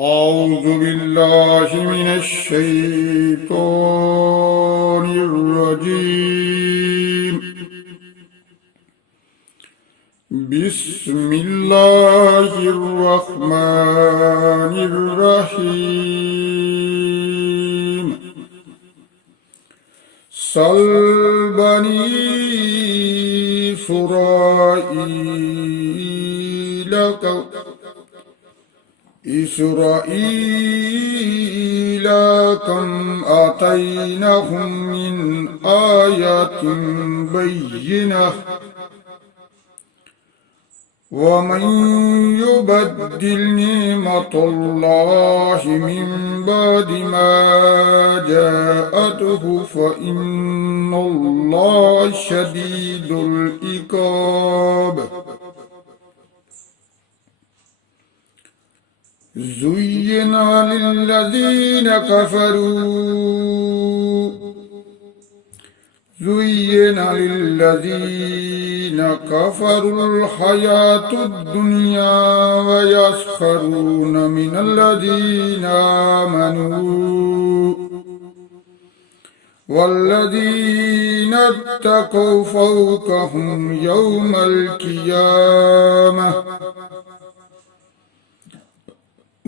أعوذ بالله من الشيطان الرجيم. بسم الله الرحمن الرحيم. سل بني إسرائيل كم آتيناهم من آية بينة ومن يبدل نعمة الله من بعد ما جاءته فإن الله شديد العقاب. زين للذين كفروا الحياة الدنيا ويسخرون من الذين آمنوا والذين اتقوا فوقهم يوم القيامة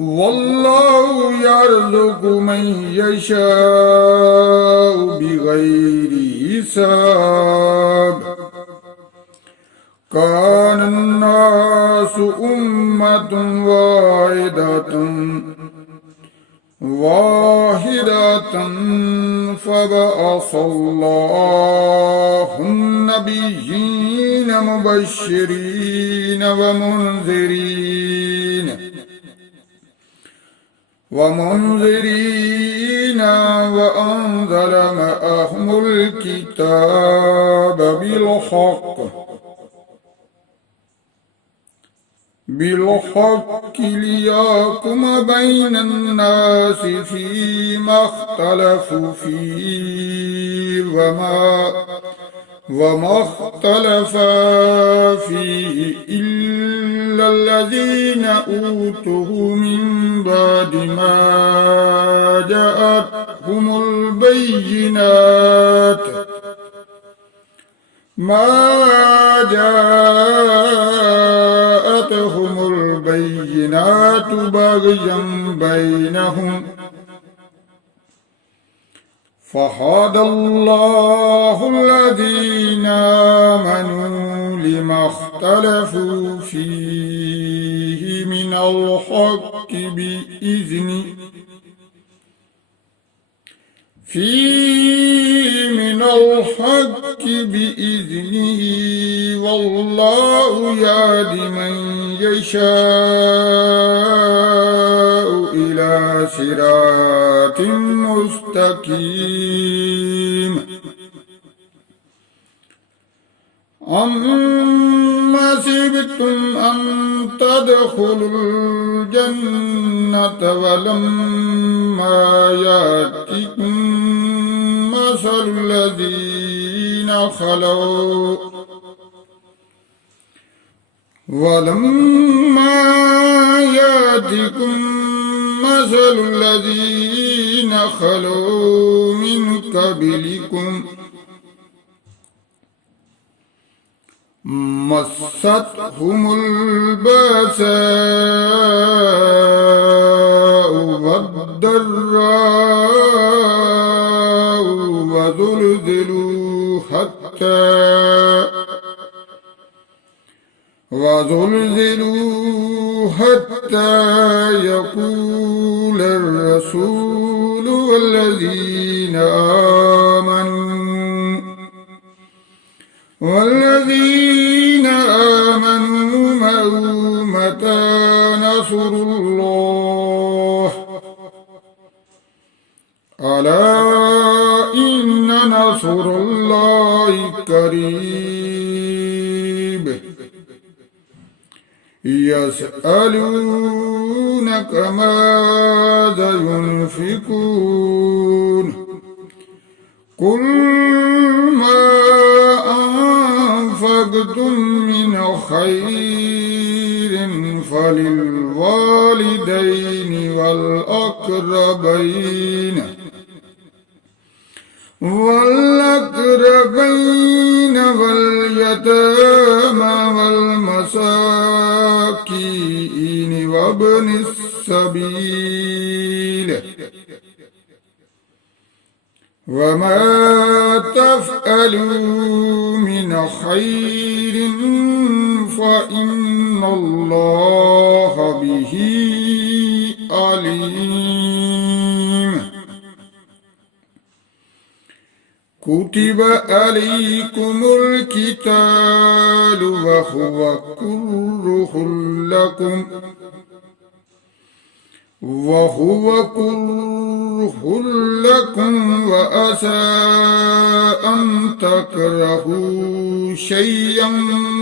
والله يرزق من يشاء بغير حساب. كان الناس أمة واحدة فبعث الله النبيين مبشرين ومنذرين وأنزل معهم الكتاب بالحق ليحكم بين الناس فيما اختلفوا فيه وما اختلف فيه إلا الذين أوتوه من بعد ما جاءتهم البينات بغيا بينهم فهدى الله الذين آمنوا لما اختلفوا فيه من الحق بإذنه والله يهدي من يشاء إلى صراط مستقيم. أم حسبتم أن تدخلوا الجنة ولما يأتكم مثل الذين خلوا من قبلكم مستهم البأساء والضراء وزلزلوا حتى يقول الرسول والذين آمنوا معه متى نصر الله ألا إن نصر الله قريب. يسألونك ماذا ينفقون قل ما أنفقتم من خير فللوالدين والأقربين واليتامى والمساكين وابن السبيل وما تفعلوا من خير فإن الله به عليم كتب عليكم القتال وهو كره لكم وعسى أن تكرهوا شيئا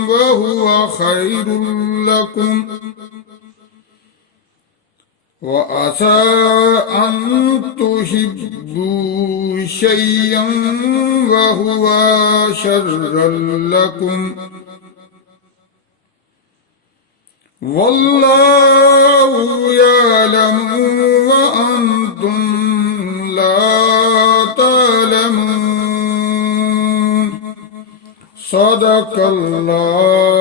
وهو خير لكم وعسى أن تحبوا شيئا وهو شر لكم والله يعلم وأنتم لا تعلمون صدق الله